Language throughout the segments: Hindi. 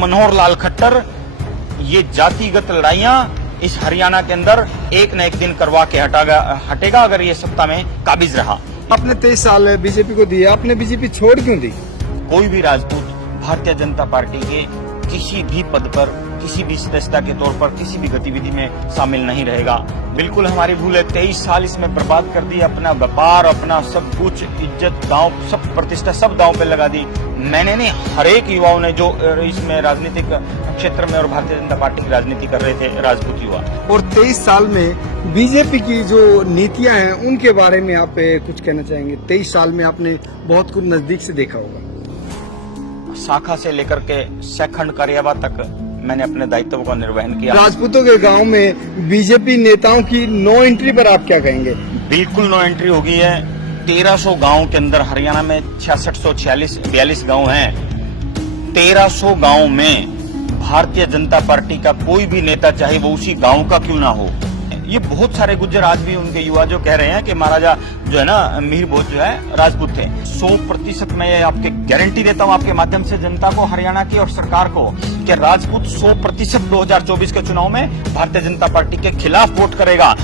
मनोहर लाल खट्टर ये जातिगत लड़ाइयां इस हरियाणा के अंदर एक न एक दिन करवा के हटेगा अगर ये सत्ता में काबिज रहा। आपने 23 साल बीजेपी को दिए, आपने बीजेपी छोड़ क्यों दी? कोई भी राजपूत भारतीय जनता पार्टी के किसी भी पद पर, किसी भी सदस्यता के तौर पर किसी भी गतिविधि में शामिल नहीं रहेगा। बिल्कुल हमारी भूल है। 23 साल इसमें बर्बाद कर दी, अपना व्यापार, अपना सब कुछ, इज्जत, गांव, सब प्रतिष्ठा सब दांव पे लगा दी। मैंने नहीं, हर एक युवाओं ने जो इसमें राजनीतिक क्षेत्र में और भारतीय जनता पार्टी की राजनीति कर रहे थे, राजपूत युवा। और 23 साल में बीजेपी की जो नीतियां हैं उनके बारे में आप कुछ कहना चाहेंगे? 23 साल में आपने बहुत कुछ नजदीक से देखा होगा। शाखा से लेकर के सेखंड कार्यालय तक मैंने अपने दायित्व का निर्वहन किया। राजपूतों के गांव में बीजेपी नेताओं की नो एंट्री पर आप क्या कहेंगे? बिल्कुल नो एंट्री हो गई है। 1300 गांव के अंदर, हरियाणा में 6642 गांव हैं। 1300 गांव में भारतीय जनता पार्टी का कोई भी नेता, चाहे वो उसी गांव का क्यों ना हो, ये बहुत सारे गुज्जर आज भी उनके युवा जो कह रहे हैं कि महाराजा जो है ना मीर भोज जो है राजपूत थे। 100% मैं ये आपके गारंटी देता हूं आपके माध्यम से जनता को, हरियाणा की और सरकार को, कि राजपूत 100% 2024 के चुनाव में भारतीय जनता पार्टी के खिलाफ वोट करेगा।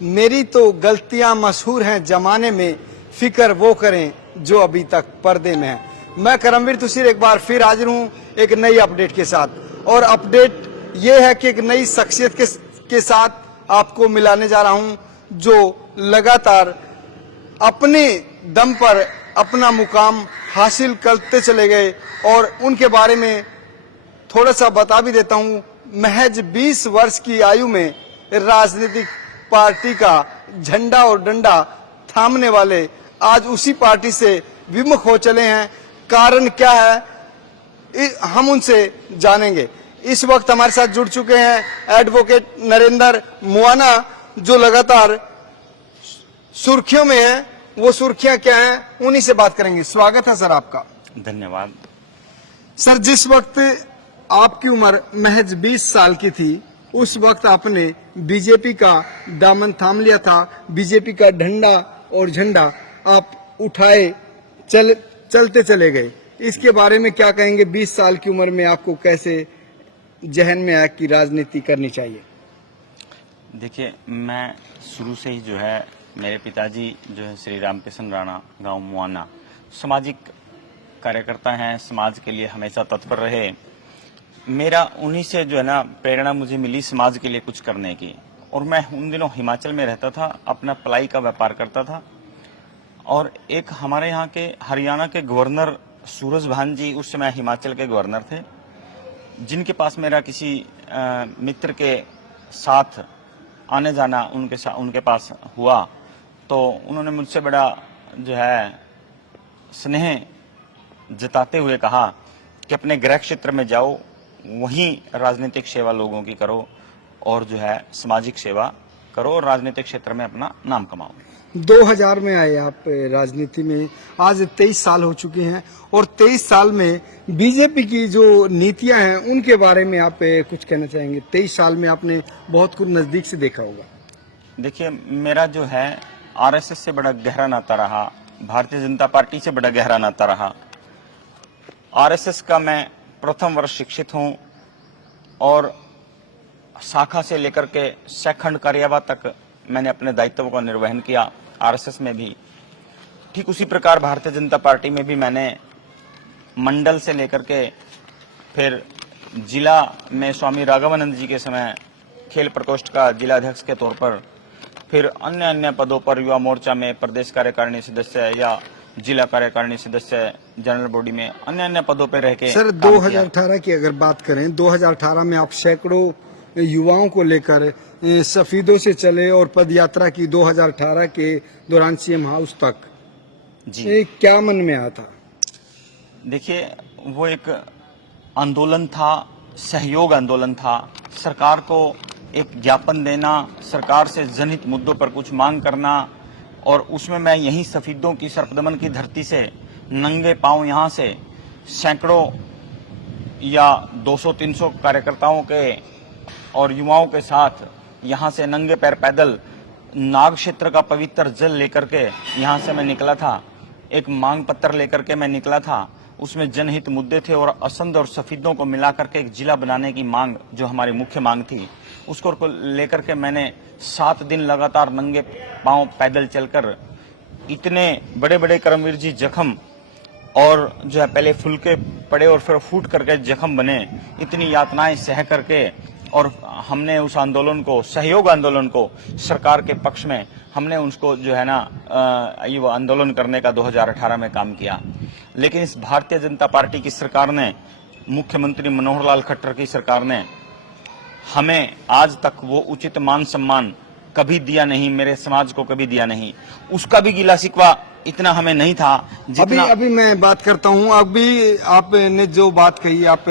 मेरी तो गलतियां मशहूर हैं जमाने में, फिक्र वो करें जो अभी तक पर्दे में है। मैं करमवीर तुषार एक बार फिर हाजिर हूं एक नई अपडेट के साथ, और अपडेट ये है कि एक नई शख्सियत के साथ आपको मिलाने जा रहा हूं जो लगातार अपने दम पर अपना मुकाम हासिल करते चले गए। और उनके बारे में थोड़ा सा बता भी देता हूं। महज 20 वर्ष की आयु में राजनीतिक पार्टी का झंडा और डंडा थामने वाले आज उसी पार्टी से विमुख हो चले हैं। कारण क्या है हम उनसे जानेंगे। इस वक्त हमारे साथ जुड़ चुके हैं एडवोकेट नरेंद्र मुआना, जो लगातार सुर्खियों में है। वो सुर्खियां क्या हैं उन्हीं से बात करेंगे। स्वागत है सर आपका। धन्यवाद सर, जिस वक्त आपकी उम्र महज 20 साल की थी, उस वक्त आपने बीजेपी का दामन थाम लिया था, बीजेपी का डंडा और झंडा आप उठाए चलते चले गए। इसके बारे में क्या कहेंगे? 20 साल की उम्र में आपको कैसे जहन में आया कि राजनीति करनी चाहिए? देखिए, मैं शुरू से ही जो है, मेरे पिताजी जो है श्री रामकृष्ण राणा, गांव मुआना, सामाजिक कार्यकर्ता हैं, समाज के लिए हमेशा तत्पर रहे। मेरा उन्हीं से जो है ना प्रेरणा मुझे मिली समाज के लिए कुछ करने की। और मैं उन दिनों हिमाचल में रहता था, अपना प्लाई का व्यापार करता था। और एक हमारे यहाँ के हरियाणा के गवर्नर सूरज भान जी उस समय हिमाचल के गवर्नर थे, जिनके पास मेरा किसी मित्र के साथ आने जाना उनके पास हुआ, तो उन्होंने मुझसे बड़ा जो है स्नेह जताते हुए कहा कि अपने गृह क्षेत्र में जाओ, वहीं राजनीतिक सेवा लोगों की करो और जो है सामाजिक सेवा करो और राजनीतिक क्षेत्र में अपना नाम कमाओ। 2000 में आए आप राजनीति में, आज 23 साल हो चुके हैं। और 23 साल में बीजेपी की जो नीतियां हैं उनके बारे में आप कुछ कहना चाहेंगे? 23 साल में आपने बहुत कुछ नजदीक से देखा होगा। देखिए, मेरा जो है आरएसएस से बड़ा गहरा नाता रहा, भारतीय जनता पार्टी से बड़ा गहरा नाता रहा। आरएसएस का मैं प्रथम वर्ष शिक्षित हूं और शाखा से लेकर के सेखंड कार्यालय तक मैंने अपने दायित्व का निर्वहन किया। आरएसएस में भी ठीक उसी प्रकार भारतीय जनता पार्टी में भी मैंने मंडल से लेकर के फिर जिला में स्वामी राघवानंद जी के समय खेल प्रकोष्ठ का जिला अध्यक्ष के तौर पर, फिर अन्य अन्य पदों पर युवा मोर्चा में प्रदेश कार्यकारिणी सदस्य या जिला कार्यकारिणी सदस्य, जनरल बॉडी में अन्य अन्य पदों पर रह के। सर, 2018 की अगर बात करें, 2018 में आप सैकड़ों युवाओं को लेकर सफीदों से चले और पदयात्रा की 2018 के दौरान सीएम हाउस तक जी। क्या मन में आया था? देखिए, वो एक आंदोलन था, सहयोग आंदोलन था। सरकार को एक ज्ञापन देना, सरकार से जनहित मुद्दों पर कुछ मांग करना, और उसमें मैं यहीं सफीदों की सर्पदमन की धरती से नंगे पांव यहाँ से सैकड़ों या 200-300 कार्यकर्ताओं के और युवाओं के साथ यहाँ से नंगे पैर पैदल नाग क्षेत्र का पवित्र जल लेकर के यहाँ से मैं निकला था। एक मांग पत्र लेकर के मैं निकला था। उसमें जनहित मुद्दे थे और असंध और सफीदों को मिलाकर के एक जिला बनाने की मांग, जो हमारी मुख्य मांग थी, उसको लेकर के मैंने 7 दिन लगातार नंगे पांव पैदल चलकर इतने बड़े बड़े करमवीर जी जख्म और जो है पहले फुलके पड़े और फिर फूट करके जख्म बने, इतनी यातनाएं सह करके, और हमने उस आंदोलन को, सहयोग आंदोलन को सरकार के पक्ष में हमने उसको जो है ना ये वो आंदोलन करने का 2018 में काम किया। लेकिन इस भारतीय जनता पार्टी की सरकार ने, मुख्यमंत्री मनोहर लाल खट्टर की सरकार ने हमें आज तक वो उचित मान सम्मान कभी दिया नहीं, मेरे समाज को कभी दिया नहीं। उसका भी गिला शिकवा इतना हमें नहीं था जितना। अभी मैं बात करता हूं। अभी आपने जो बात कही, आप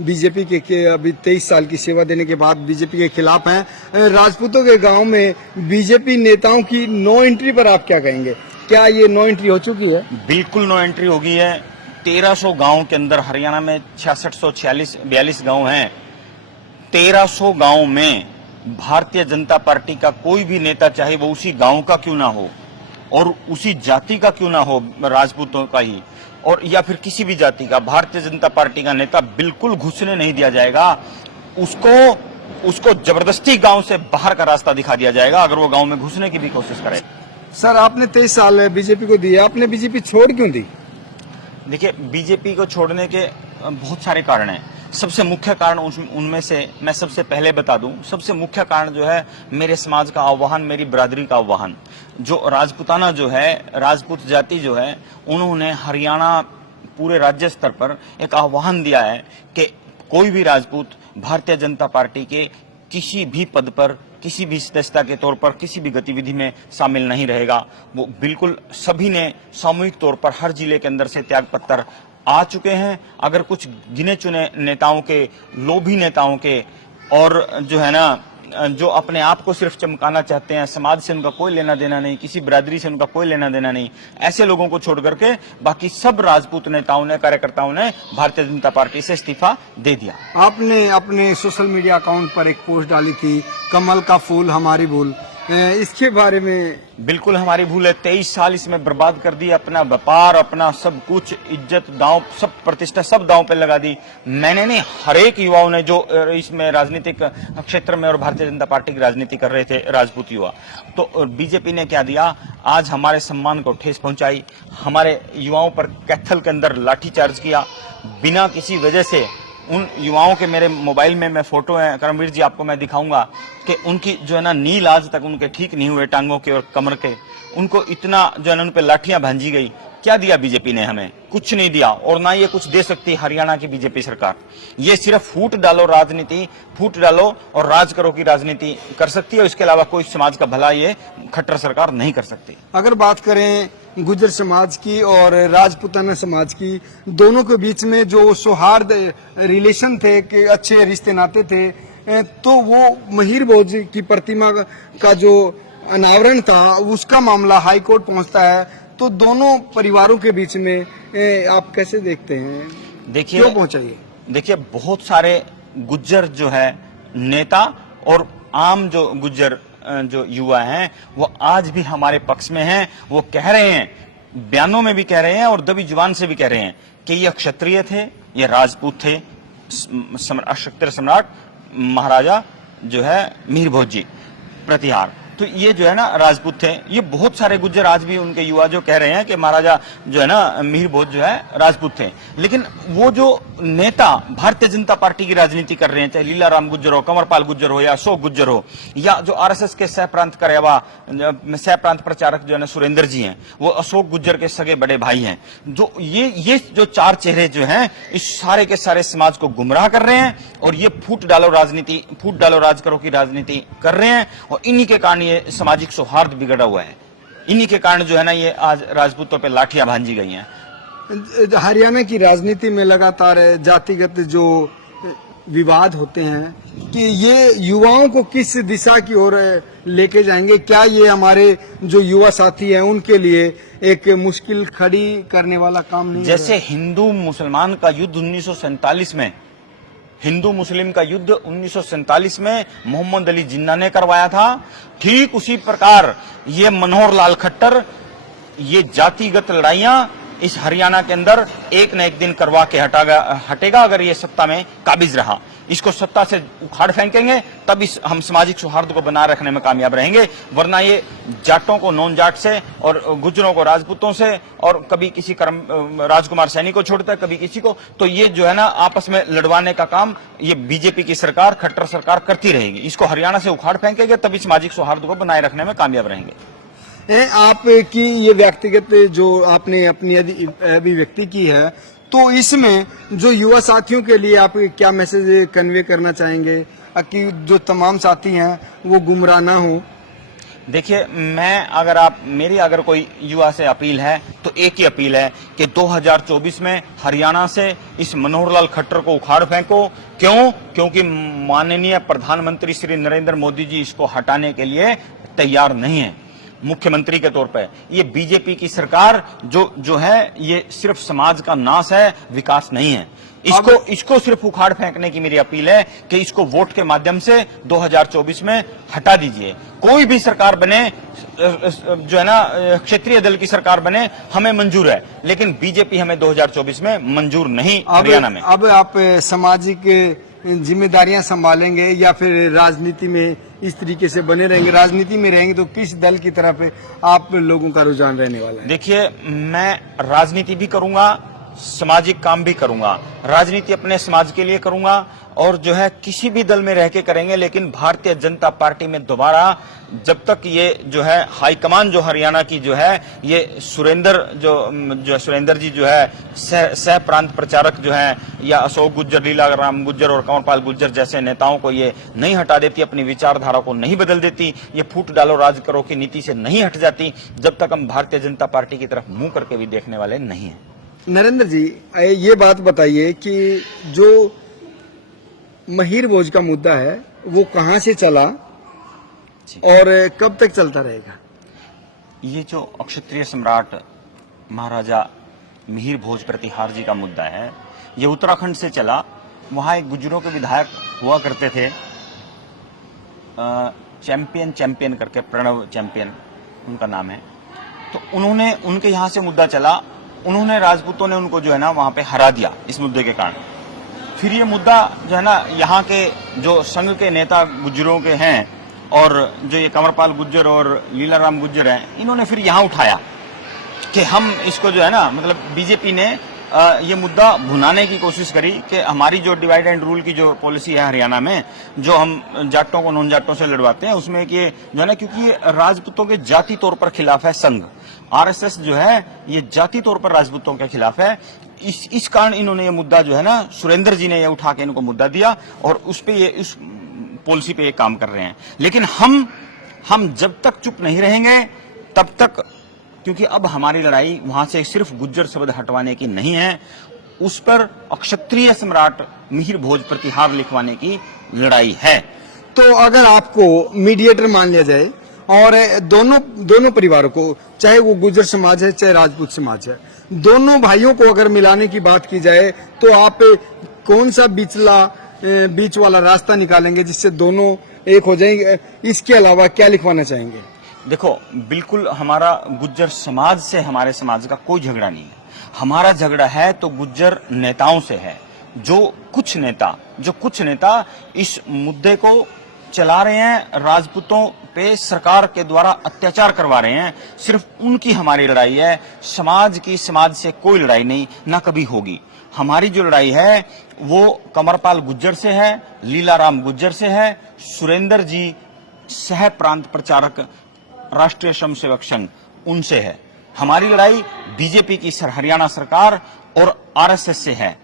बीजेपी के अभी 23 साल की सेवा देने के बाद बीजेपी के खिलाफ हैं। राजपूतों के गांव में बीजेपी नेताओं की नो एंट्री पर आप क्या कहेंगे? क्या ये नो एंट्री हो चुकी है? बिल्कुल नो एंट्री हो गई है। 1300 गांव के अंदर, हरियाणा में 6642 गांव हैं। 1300 गांव में भारतीय जनता पार्टी का कोई भी नेता, चाहे वो उसी गांव का क्यों ना हो और उसी जाति का क्यों ना हो, राजपूतों का ही, और या फिर किसी भी जाति का, भारतीय जनता पार्टी का नेता बिल्कुल घुसने नहीं दिया जाएगा। उसको जबरदस्ती गांव से बाहर का रास्ता दिखा दिया जाएगा अगर वो गांव में घुसने की भी कोशिश करे। सर, आपने 23 साल बीजेपी को दिए, आपने बीजेपी छोड़ क्यों दी? देखिए, बीजेपी को छोड़ने के बहुत सारे कारण हैं। सबसे मुख्य कारण उनमें से मैं सबसे पहले बता दूं, सबसे मुख्य कारण जो है मेरे समाज का आह्वान, मेरी बिरादरी का आह्वान। जो राजपूताना जो है, राजपूत जाति जो है, उन्होंने हरियाणा पूरे राज्य स्तर पर एक आह्वान दिया है कि कोई भी राजपूत भारतीय जनता पार्टी के किसी भी पद पर, किसी भी सदस्यता के तौर पर, किसी भी गतिविधि में शामिल नहीं रहेगा। वो बिल्कुल सभी ने सामूहिक तौर पर हर जिले के अंदर से त्याग पत्र आ चुके हैं। अगर कुछ गिने चुने नेताओं के, लोभी नेताओं के, और जो है ना, जो अपने आप को सिर्फ चमकाना चाहते हैं, समाज से उनका कोई लेना देना नहीं, किसी बिरादरी से उनका कोई लेना देना नहीं, ऐसे लोगों को छोड़ करके बाकी सब राजपूत नेताओं ने, कार्यकर्ताओं ने भारतीय जनता पार्टी से इस्तीफा दे दिया। आपने अपने सोशल मीडिया अकाउंट पर एक पोस्ट डाली थी, कमल का फूल हमारी भूल, इसके बारे में? बिल्कुल हमारी भूल है। 23 साल इसमें बर्बाद कर दी, अपना व्यापार, अपना सब कुछ, इज्जत दांव, सब प्रतिष्ठा सब दांव पे लगा दी। मैंने नहीं, हर एक युवाओं ने जो इसमें राजनीतिक क्षेत्र में और भारतीय जनता पार्टी की राजनीति कर रहे थे, राजपूत युवा, तो बीजेपी ने क्या दिया, आज हमारे सम्मान को ठेस पहुंचाई, हमारे युवाओं पर कैथल के अंदर लाठीचार्ज किया बिना किसी वजह से। उन युवाओं के मेरे मोबाइल में मैं फोटो है, करमवीर जी आपको मैं दिखाऊंगा कि उनकी जो है ना नील आज तक उनके ठीक नहीं हुए, टांगों के और कमर के, उनको इतना जो है ना उन पे लाठियां भांजी गई। क्या दिया बीजेपी ने हमें? कुछ नहीं दिया, और ना ये कुछ दे सकती हरियाणा की बीजेपी सरकार। ये सिर्फ फूट डालो राजनीति, फूट डालो और राज करो की राजनीति कर सकती है, इसके अलावा कोई समाज का भला ये खट्टर सरकार नहीं कर सकती। अगर बात करें गुर्जर समाज की और राजपूताना समाज की, दोनों के बीच में जो सौहार्द रिलेशन थे, कि अच्छे रिश्ते नाते थे, तो वो मीर भोज की प्रतिमा का जो अनावरण था, उसका मामला हाई कोर्ट पहुंचता है, तो दोनों परिवारों के बीच में आप कैसे देखते हैं? देखिए, क्यों पहुंचा ये? देखिए, बहुत सारे गुज्जर जो है नेता और आम जो गुज्जर जो युवा हैं, वो आज भी हमारे पक्ष में हैं। वो कह रहे हैं, बयानों में भी कह रहे हैं और दबी जुबान से भी कह रहे हैं कि ये क्षत्रिय थे, ये राजपूत थे, क्षत्रिय सम्राट महाराजा जो है मीर भोज जी प्रतिहार, तो ये जो है ना राजपूत थे। ये बहुत सारे गुज्जर आज भी उनके युवा जो कह रहे हैं कि महाराजा जो है ना मीर भोज जो है राजपूत थे। लेकिन वो जो नेता भारतीय जनता पार्टी की राजनीति कर रहे हैं, चाहे लीला राम गुज्जर हो, कंवरपाल गुज्जर हो या अशोक गुज्जर हो, या जो आरएसएस के सह प्रांत सह प्रचारक जो है ना सुरेंद्र जी हैं, वो अशोक गुज्जर के सगे बड़े भाई हैं। जो ये जो चार चेहरे जो हैं, इस सारे के सारे समाज को गुमराह कर रहे हैं और ये फूट डालो राजनीति, फूट डालो राज करो की राजनीति कर रहे हैं, और इन्हीं के कारण ये सामाजिक सौहार्द बिगड़ा हुआ है। इन्हीं के कारण जो है ना ये आज राजपूतों पे लाठियां भांजी गई हैं। हरियाणा की राजनीति में लगातार जातिगत जो विवाद होते हैं, कि ये युवाओं को किस दिशा की ओर लेके जाएंगे? क्या ये हमारे जो युवा साथी हैं उनके लिए एक मुश्किल खड़ी करने वाला काम नहीं? जैसे हिंदू मुसलमान का युद्ध 1947 में, हिंदू मुस्लिम का युद्ध 1947 में मोहम्मद अली जिन्ना ने करवाया था, ठीक उसी प्रकार ये मनोहर लाल खट्टर ये जातिगत लड़ाइयां इस हरियाणा के अंदर एक न एक दिन करवा के हटेगा अगर ये सत्ता में काबिज रहा। इसको सत्ता से उखाड़ फेंकेंगे तब हम सामाजिक सौहार्द को बनाए रखने में कामयाब रहेंगे, वरना ये जाटों को नॉन जाट से और गुजरों को राजपूतों से और कभी किसी राजकुमार सैनी को छोड़ता है, कभी किसी को, तो ये जो है ना आपस में लड़वाने का काम ये बीजेपी की सरकार, खट्टर सरकार करती रहेगी। इसको हरियाणा से उखाड़ फेंकेंगे तभी सामाजिक सौहार्द को बनाए रखने में कामयाब रहेंगे। आपकी ये व्यक्तिगत जो आपने अपनी अभिव्यक्ति की है, तो इसमें जो युवा साथियों के लिए आप क्या मैसेज कन्वे करना चाहेंगे कि जो तमाम साथी हैं वो गुमराह ना हो? देखिए, मेरी अगर कोई युवा से अपील है तो एक ही अपील है कि 2024 में हरियाणा से इस मनोहर लाल खट्टर को उखाड़ फेंको। क्यों? क्योंकि माननीय प्रधानमंत्री श्री नरेंद्र मोदी जी इसको हटाने के लिए तैयार नहीं है। मुख्यमंत्री के तौर पे ये बीजेपी की सरकार जो है ये सिर्फ समाज का नाश है, विकास नहीं है। इसको सिर्फ उखाड़ फेंकने की मेरी अपील है कि इसको वोट के माध्यम से 2024 में हटा दीजिए। कोई भी सरकार बने, जो है ना क्षेत्रीय दल की सरकार बने, हमें मंजूर है, लेकिन बीजेपी हमें 2024 में मंजूर नहीं हरियाणा में। अब आप सामाजिक जिम्मेदारियां संभालेंगे या फिर राजनीति में इस तरीके से बने रहेंगे? राजनीति में रहेंगे तो किस दल की तरफ आप लोगों का रुझान रहने वाला है? देखिए, मैं राजनीति भी करूंगा, सामाजिक काम भी करूंगा। राजनीति अपने समाज के लिए करूंगा और जो है किसी भी दल में रह के करेंगे, लेकिन भारतीय जनता पार्टी में दोबारा जब तक ये जो है हाईकमान जो हरियाणा की जो है ये सुरेंद्र जी जो है सह प्रांत प्रचारक जो है, या अशोक गुज्जर, लीला राम गुज्जर और कंवरपाल गुज्जर जैसे नेताओं को ये नहीं हटा देती, अपनी विचारधारा को नहीं बदल देती, ये फूट डालो राज करो की नीति से नहीं हट जाती, जब तक हम भारतीय जनता पार्टी की तरफ मुंह करके भी देखने वाले नहीं है। नरेंद्र जी, ये बात बताइए कि जो महिर भोज का मुद्दा है वो कहां से चला और कब तक चलता रहेगा? ये जो अक्षत्रिय सम्राट महाराजा मिहिर भोज प्रतिहार जी का मुद्दा है, ये उत्तराखंड से चला। वहां एक गुज्जरों के विधायक हुआ करते थे, चैंपियन करके, प्रणव चैंपियन उनका नाम है। तो उनके यहाँ से मुद्दा चला, उन्होंने राजपूतों ने उनको जो है ना वहां पे हरा दिया इस मुद्दे के कारण। फिर ये मुद्दा जो है ना यहाँ के जो संघ के नेता गुज्जरों के हैं और जो ये कंवरपाल गुज्जर और लीलाराम गुज्जर हैं, इन्होंने फिर यहाँ उठाया कि हम इसको जो है ना, मतलब बीजेपी ने ये मुद्दा भुनाने की कोशिश करी कि हमारी जो डिवाइड एंड रूल की जो पॉलिसी है हरियाणा में, जो हम जाटों को नॉन जाटों से लड़वाते हैं, उसमें कि जो है ना, क्योंकि राजपूतों के जाति तौर पर खिलाफ है संघ, आरएसएस जो है ये जाति तौर पर राजपूतों के खिलाफ है। इस कारण इन्होंने ये मुद्दा जो है ना, सुरेंद्र जी ने ये उठा के इनको मुद्दा दिया और उस पॉलिसी पे ये काम कर रहे हैं। लेकिन हम जब तक चुप नहीं रहेंगे तब तक, क्योंकि अब हमारी लड़ाई वहां से सिर्फ गुज्जर शब्द हटवाने की नहीं है, उस पर अक्षत्रिय सम्राट मिहिर भोज प्रतिहार लिखवाने की लड़ाई है। तो अगर आपको मीडिएटर मान लिया जाए और दोनों परिवारों को, चाहे वो गुज्जर समाज है चाहे राजपूत समाज है, दोनों भाइयों को अगर मिलाने की बात की जाए, तो आप कौन सा बीच वाला रास्ता निकालेंगे जिससे दोनों एक हो जाएंगे? इसके अलावा क्या लिखवाना चाहेंगे? देखो, बिल्कुल हमारा गुज्जर समाज से, हमारे समाज का कोई झगड़ा नहीं है। हमारा झगड़ा है तो गुज्जर नेताओं से है। जो कुछ नेता इस मुद्दे को चला रहे हैं, राजपूतों पे सरकार के द्वारा अत्याचार करवा रहे हैं, सिर्फ उनकी हमारी लड़ाई है। समाज से कोई लड़ाई नहीं, ना कभी होगी। हमारी जो लड़ाई है वो कंवरपाल गुज्जर से है, लीलाराम गुज्जर से है, सुरेंद्र जी सह प्रांत प्रचारक राष्ट्रीय श्रम सेवक संघ उनसे है। हमारी लड़ाई बीजेपी की हरियाणा सरकार और आरएसएस से है,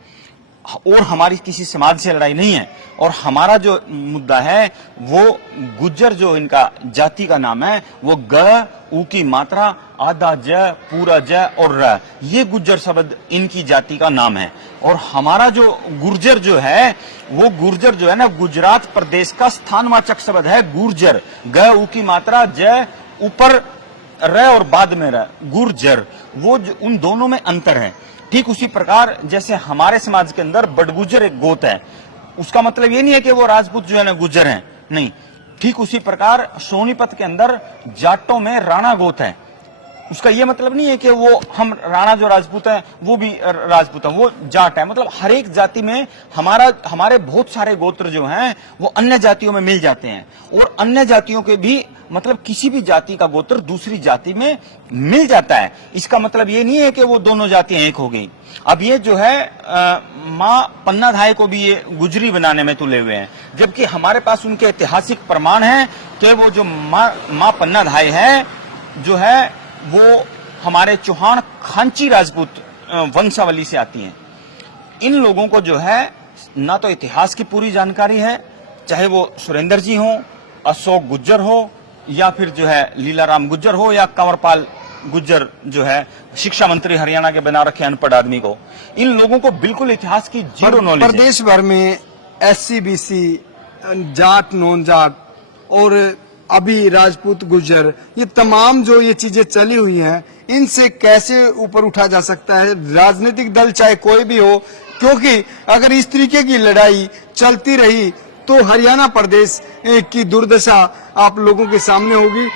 और हमारी किसी समाज से लड़ाई नहीं है। और हमारा जो मुद्दा है वो गुज्जर, जो इनका जाति का नाम है वो ग, ऊ की मात्रा, आधा ज, पूरा ज और र, ये गुज्जर शब्द इनकी जाति का नाम है। और हमारा जो गुर्जर जो है, वो गुर्जर जो है ना, गुजरात प्रदेश का स्थानवाचक शब्द है गुर्जर। ग, ऊ की मात्रा, ज ऊपर र और बाद में र, गुर्जर। वो उन दोनों में अंतर है। ठीक उसी प्रकार जैसे हमारे समाज के अंदर बड़गुज्जर एक गोत है, उसका मतलब ये नहीं है कि वो राजपूत जो है ना गुज्जर हैं, नहीं। ठीक उसी प्रकार सोनीपत के अंदर जाटों में राणा गोत है, उसका ये मतलब नहीं है कि वो हम राणा जो राजपूत है वो भी राजपूत है, वो जाट है। मतलब हर एक जाति में हमारे बहुत सारे गोत्र जो हैं वो अन्य जातियों में मिल जाते हैं, और अन्य जातियों के भी मतलब किसी भी जाति का गोत्र दूसरी जाति में मिल जाता है। इसका मतलब ये नहीं है कि वो दोनों जातियां एक हो गई। अब ये जो है माँ पन्ना धाय को भी ये गुजरी बनाने में तुले हुए हैं, जबकि हमारे पास उनके ऐतिहासिक प्रमाण है कि वो जो माँ पन्ना धाय है जो है वो हमारे चौहान खांची राजपूत वंशावली से आती हैं। इन लोगों को जो है ना तो इतिहास की पूरी जानकारी है, चाहे वो सुरेंद्र जी हो, अशोक गुज्जर हो, या फिर जो है लीलाराम गुज्जर हो, या कंवरपाल गुज्जर जो है शिक्षा मंत्री हरियाणा के बना रखे अनपढ़ आदमी को। इन लोगों को बिल्कुल इतिहास की जीरो नॉलेज है। प्रदेश भर में SC BC Jat non Jat और अभी राजपूत गुज्जर, ये तमाम जो ये चीजें चली हुई हैं, इनसे कैसे ऊपर उठा जा सकता है? राजनीतिक दल चाहे कोई भी हो, क्योंकि अगर इस तरीके की लड़ाई चलती रही तो हरियाणा प्रदेश की दुर्दशा आप लोगों के सामने होगी।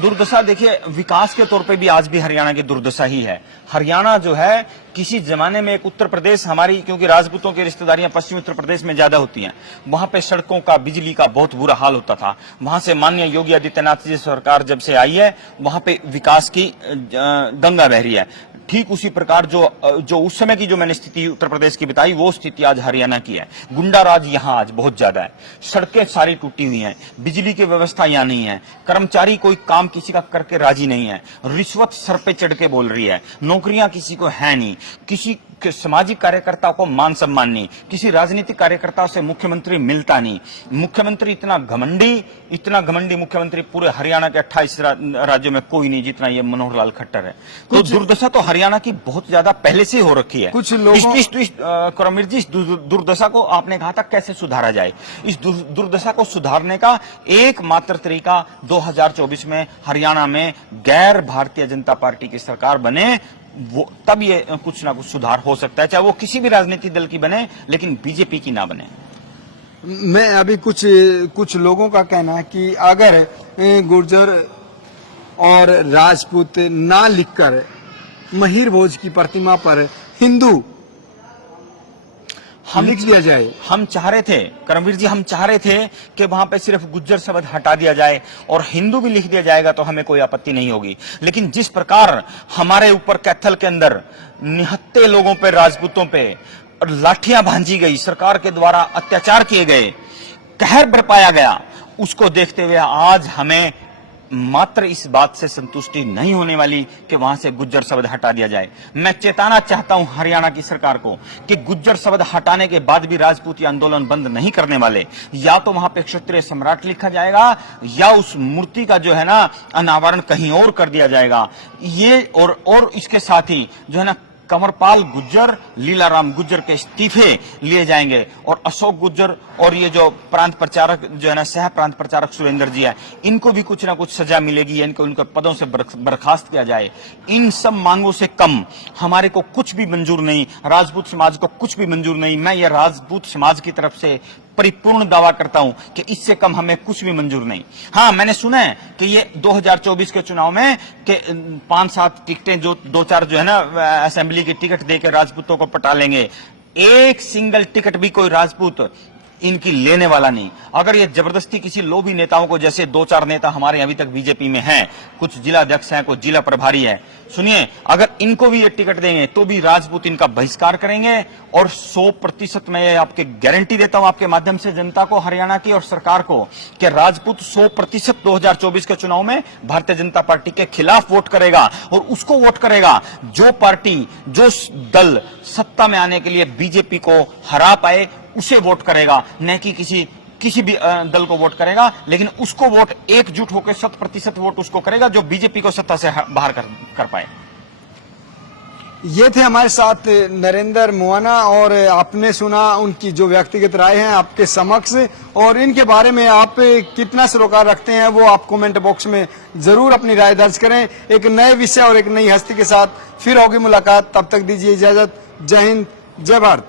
दुर्दशा देखिए, विकास के तौर पे भी आज भी हरियाणा की दुर्दशा ही है। हरियाणा जो है किसी जमाने में एक उत्तर प्रदेश हमारी, क्योंकि राजपूतों की रिश्तेदारियां पश्चिमी उत्तर प्रदेश में ज्यादा होती हैं, वहां पे सड़कों का, बिजली का बहुत बुरा हाल होता था। वहां से माननीय योगी आदित्यनाथ जी सरकार जब से आई है वहां पे विकास की गंगा बह रही है। ठीक उसी प्रकार जो उस समय की जो मैंने स्थिति उत्तर प्रदेश की बताई, वो स्थिति आज हरियाणा की है। गुंडा राज यहाँ आज बहुत ज्यादा है, सड़कें सारी टूटी हुई हैं, बिजली की व्यवस्था यहाँ नहीं है, कर्मचारी कोई काम किसी का करके राजी नहीं है, रिश्वत सर पे चढ़ के बोल रही है, नौकरियां किसी को है नहीं, किसी सामाजिक कार्यकर्ताओं को मान सम्मान नहीं, किसी राजनीतिक कार्यकर्ताओं से मुख्यमंत्री मिलता नहीं। मुख्यमंत्री इतना घमंडी मुख्यमंत्री पूरे हरियाणा के 28 राज्यों में कोई नहीं जितना ये मनोहर लाल खट्टर है। तो दुर्दशा तो हरियाणा की बहुत ज्यादा पहले से हो रखी है। कुछ लोग करमवीर जी, इस दुर्दशा को आपने कहा था कैसे सुधारा जाए। इस दुर्दशा को सुधारने का एकमात्र तरीका 2024 में हरियाणा में गैर भारतीय जनता पार्टी की सरकार बने, वो तब ये कुछ ना कुछ सुधार हो सकता है, चाहे वो किसी भी राजनीतिक दल की बने, लेकिन बीजेपी की ना बने। मैं अभी कुछ लोगों का कहना है कि अगर गुर्जर और राजपूत ना लिखकर महिर भोज की प्रतिमा पर हिंदू लिख दिया जाए। हम चाह रहे थे करमवीर जी, हम चाह रहे थे कि वहां पे सिर्फ गुज्जर शब्द हटा दिया जाए और हिंदू भी लिख दिया जाएगा तो हमें कोई आपत्ति नहीं होगी। लेकिन जिस प्रकार हमारे ऊपर कैथल के अंदर निहत्थे लोगों पे, राजपूतों पे लाठियां भांजी गई, सरकार के द्वारा अत्याचार किए गए, कहर बरपाया गया, उसको देखते हुए आज हमें मात्र इस बात से संतुष्टि नहीं होने वाली कि वहां से गुज्जर शब्द हटा दिया जाए। मैं चेताना चाहता हूं हरियाणा की सरकार को कि गुज्जर शब्द हटाने के बाद भी राजपूती आंदोलन बंद नहीं करने वाले। या तो वहां पे क्षत्रिय सम्राट लिखा जाएगा, या उस मूर्ति का जो है ना अनावरण कहीं और कर दिया जाएगा। ये और इसके साथ ही जो है ना कंवरपाल गुज्जर, लीलाराम गुज्जर के इस्तीफे लिए जाएंगे, और अशोक गुज्जर और ये जो प्रांत प्रचारक जो है ना, सह प्रांत प्रचारक सुरेंद्र जी है, इनको भी कुछ ना कुछ सजा मिलेगी, इनको उनके पदों से बर्खास्त किया जाए। इन सब मांगों से कम हमारे को कुछ भी मंजूर नहीं, राजपूत समाज को कुछ भी मंजूर नहीं। मैं ये राजपूत समाज की तरफ से परिपूर्ण दावा करता हूं कि इससे कम हमें कुछ भी मंजूर नहीं। हाँ, मैंने सुना है कि ये 2024 के चुनाव में कि 5-7 टिकटें जो 2-4 जो है ना असेंबली की टिकट देकर राजपूतों को पटा लेंगे। एक सिंगल टिकट भी कोई राजपूत इनकी लेने वाला नहीं। अगर ये जबरदस्ती किसी लोभी नेताओं को, जैसे 2-4 नेता हमारे अभी तक बीजेपी में हैं, कुछ जिला अध्यक्ष हैं, कुछ जिला प्रभारी है, सुनिए, अगर इनको भी ये टिकट देंगे तो भी राजपूत इनका बहिष्कार करेंगे। और 100% मैं आपके गारंटी देता हूं आपके माध्यम से जनता को, हरियाणा की और सरकार को, कि राजपूत 100% 2024 के चुनाव में भारतीय जनता पार्टी के खिलाफ वोट करेगा। और उसको वोट करेगा जो पार्टी, जो दल सत्ता में आने के लिए बीजेपी को हरा पाए, उसे वोट करेगा, न कि किसी भी दल को वोट करेगा। लेकिन उसको वोट एकजुट होकर 100% वोट उसको करेगा जो बीजेपी को सत्ता से बाहर कर पाए। ये थे हमारे साथ नरेंद्र मोहना, और आपने सुना उनकी जो व्यक्तिगत राय है आपके समक्ष, और इनके बारे में आप कितना सरोकार रखते हैं वो आप कमेंट बॉक्स में जरूर अपनी राय दर्ज करें। एक नए विषय और एक नई हस्ती के साथ फिर होगी मुलाकात, तब तक दीजिए इजाजत। जय हिंद, जय भारत।